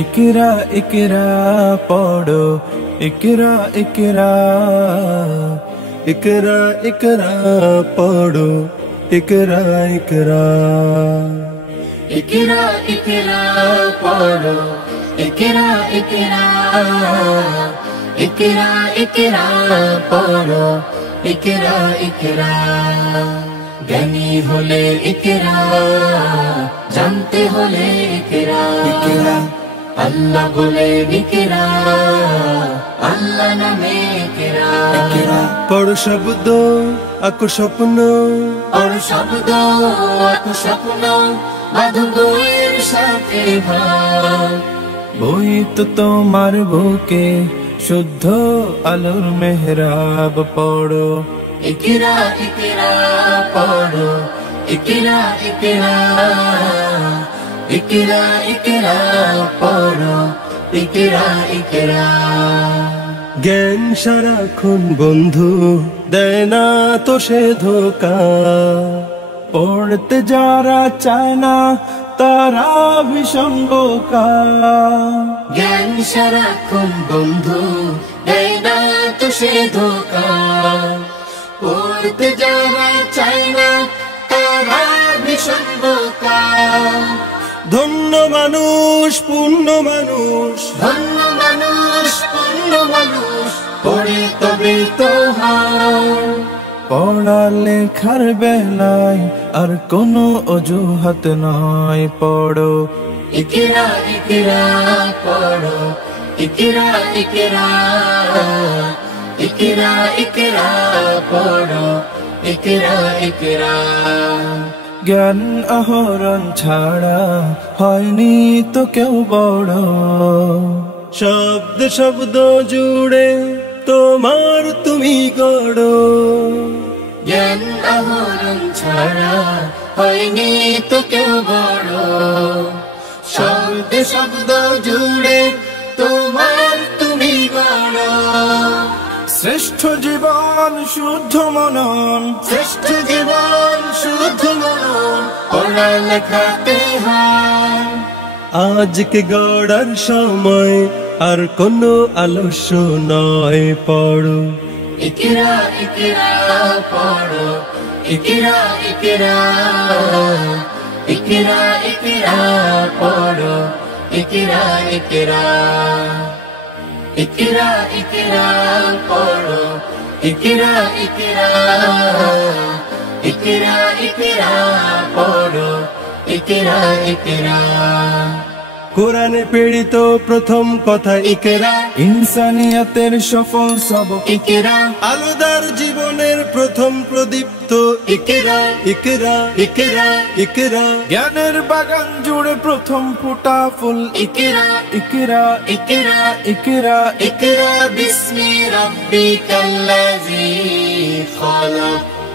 इकरा इकरा पढ़ो इकरा इकरा इकरा इकरा पढ़ो इकरा इकरा इकरा इकरा पढ़ो इकरा इकरा इकरा इकरा पढ़ो इकरा इकरा ज्ञानी होले इकरा जानते होले इकरा इकरा अल्लाह बोले इकरा अल्लाह नामे इकरा इकरा पढ़ो शब्द आको स्वप्न पढ़ो शब्द आको स्वप्न बाधो বইয়ের সাথে ভাব বই তো তোমার বুকে শুদ্ধ আলোর মেহরাব পড়ো इकरा इकरा पढ़ो इकरा इकरा इकरा इकरा पढ़ो इकरा इकरा জ্ঞান সারাক্ষণ বন্ধু দেয় না তো সে ধোকা পড়তে যারা চায় না তারা ভীষণ বোকা জ্ঞান সারাক্ষণ বন্ধু দেয় না তো সে ধোকা পড়তে যারা চায় না তারা ভীষণ বোকা ধন্য মানুষ পূর্ণ মানুষ ধন্য মানুষ পূর্ণ মানুষ পড়ে তবে তো হয় পড়ালেখার বেলায় আর কোনো অজুহাত নয় পড়ো इकरा इकरा पढ़ो इकरा इकरा इकरा इकरा पढ़ो इकरा इकरा জ্ঞান আহরণ ছাড়া হয়নি তো কেউ বড় শব্দ শব্দ জুড়ে তোমার তুমি গড় জ্ঞান আহরণ ছাড়া হয়নি তো কেউ বড় শব্দ শব্দ জুড়ে তোমার তুমি গড় শ্রেষ্ঠ জীবন শুদ্ধ মনন শ্রেষ্ঠ জীবন শুদ্ধ মনন পড়ালেখাতে হয় আজকে গড়ার সময় আর কোনো আলস্য নয় পড়ো इकरा इकरा पढ़ो इकरा इकरा इकरा इकरा पढ़ो इकरा इकरा इकरा इकरा पढ़ो इकरा इकरा इकरा इकरा पढ़ो इकरा इकरा কোরআনে প্রেরিত প্রথম কথা ইকরা ইনসানিয়াতের সফল সবক इकरा আলোদার জীবনের প্রথম প্রদীপ্ত इकरा ইকরা इकरा ইকরা জ্ঞানের বাগান জুড়ে প্রথম ফোটা ফুল इकरा ইকরা इकरा ইকরা اقرأ باسم ربك الذي خلق